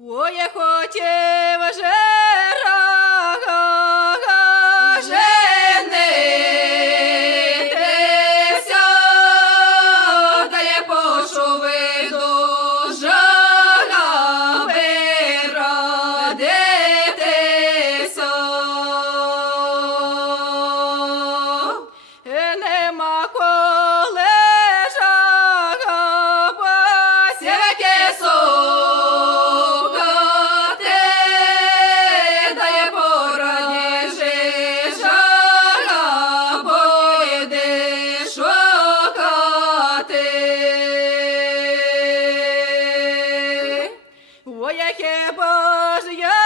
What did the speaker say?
Ой, я хотів женитися, та я пошов до жаби родитися. Нема коли жаба сяке сокати, та я порадніше жаба йди шукати. Ой, яке Божє